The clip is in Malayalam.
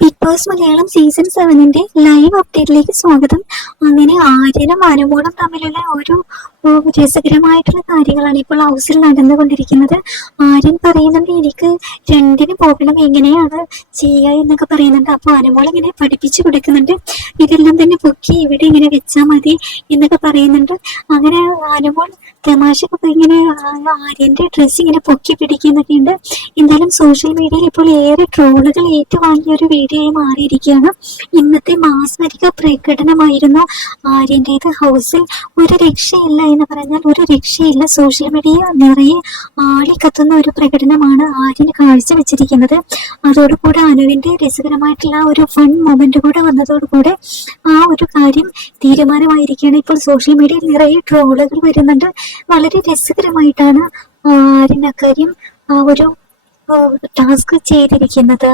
ബിഗ് ബോസ് മലയാളം സീസൺ സെവനിന്റെ ലൈവ് അപ്ഡേറ്റിലേക്ക് സ്വാഗതം. അങ്ങനെ ആര്യനും അനുമോളും തമ്മിലുള്ള ഒരു രസകരമായിട്ടുള്ള കാര്യങ്ങളാണ് ഇപ്പോൾ ഹൗസിൽ നടന്നുകൊണ്ടിരിക്കുന്നത്. ആര്യൻ പറയുന്നുണ്ട് എനിക്ക് രണ്ടിന് പോകണം എങ്ങനെയാണ് ചെയ്യുക എന്നൊക്കെ പറയുന്നുണ്ട്. അപ്പോൾ അനുമോൾ ഇങ്ങനെ പഠിപ്പിച്ചു കൊടുക്കുന്നുണ്ട്. ഇതെല്ലാം തന്നെ പൊക്കി ഇവിടെ ഇങ്ങനെ വെച്ചാൽ മതി എന്നൊക്കെ പറയുന്നുണ്ട്. അങ്ങനെ അനുമോൾ തമാശക്കൊക്കെ ഇങ്ങനെ ആര്യന്റെ ഡ്രസ്സ് ഇങ്ങനെ പൊക്കി പിടിക്കുന്നൊക്കെ ഉണ്ട്. എന്തായാലും സോഷ്യൽ മീഡിയയിൽ ഇപ്പോൾ ഏറെ ട്രോളുകൾ ഏറ്റുവാങ്ങിയ ഒരു വീഡിയോ ആയി മാറിയിരിക്കുകയാണ്. ഇന്നത്തെ മാസ്മരിക പ്രകടനമായിരുന്നു ആര്യന്റേത് ഹൗസിൽ ഒരു രക്ഷയില്ല എന്ന് പറഞ്ഞാൽ ഒരു രക്ഷയില്ല. സോഷ്യൽ മീഡിയ നിറയെ ആളിക്കത്തുന്ന ഒരു പ്രകടനമാണ് ആര്യൻ കാഴ്ചവെച്ചിരിക്കുന്നത്. അതോടുകൂടെ അനുവിന്റെ രസകരമായിട്ടുള്ള ഒരു ഫൺ മൊമെന്റ് കൂടെ വന്നതോടുകൂടെ ആ ഒരു കാര്യം തീരുമാനമായിരിക്കുകയാണ്. ഇപ്പോൾ സോഷ്യൽ മീഡിയയിൽ നിറയെ ട്രോളുകൾ വരുന്നുണ്ട്. വളരെ രസകരമായിട്ടാണ് ആര്യൻ അക്കാര്യം ആ ഒരു ടാസ്ക് ചെയ്തിരിക്കുന്നത്.